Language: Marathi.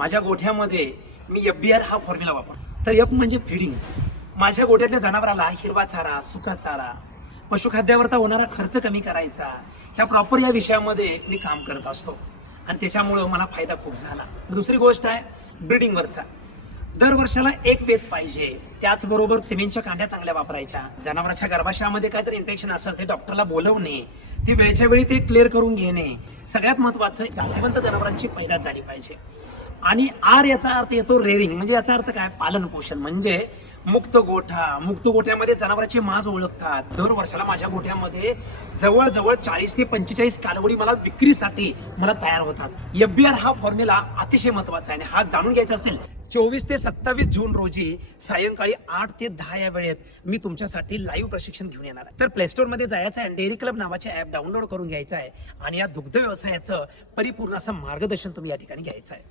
माझ्या गोठ्यामध्ये मी FBR हा फॉर्म्युला वापरतो. तर F म्हणजे फिडिंग. माझ्या गोठ्यातल्या जनावराला हिरवा चारा, सुका चारा, पशुखाद्यावरता होणारा खर्च कमी करायचा, ह्या प्रॉपर या विषयामध्ये मी काम करत असतो आणि त्याच्यामुळं मला फायदा खूप झाला. दुसरी गोष्ट आहे ब्रीडिंगवरचा. दर वर्षाला एक वेत पाहिजे. त्याचबरोबर सिमेंटच्या कांड्या चांगल्या वापरायच्या. जनावरांच्या गर्भाशयामध्ये काहीतरी इन्फेक्शन असेल ते डॉक्टरला बोलवणे, ते वेळच्या वेळी ते क्लिअर करून घेणे. सगळ्यात महत्वाचं जातीवंत जनावरांची पैदास झाली पाहिजे. आणि आर याचा अर्थ येतो रेअरिंग. म्हणजे याचा अर्थ काय? पालन पोषण. म्हणजे मुक्त गोठा. मुक्त गोठ्यामध्ये जनावरांचे माज ओळखतात. दर वर्षाला माझ्या गोठ्यामध्ये जवळजवळ 40 ते 45 कालवडी मला विक्रीसाठी मला तयार होतात. FBR हा फॉर्म्युला अतिशय महत्वाचा आहे आणि हा जाणून घ्यायचा असेल 24 ते 27 जून रोजी सायंकाळी 8 ते 10 या वेळेत मी तुमच्यासाठी लाईव्ह प्रशिक्षण घेऊन येणार आहे. तर प्ले स्टोर मध्ये जायचं आहे, डेअरी क्लब नावाचे ऍप डाउनलोड करून घ्यायचं आहे आणि या दुग्ध व्यवसायाचं परिपूर्ण असं मार्गदर्शन तुम्ही या ठिकाणी घ्यायचं आहे.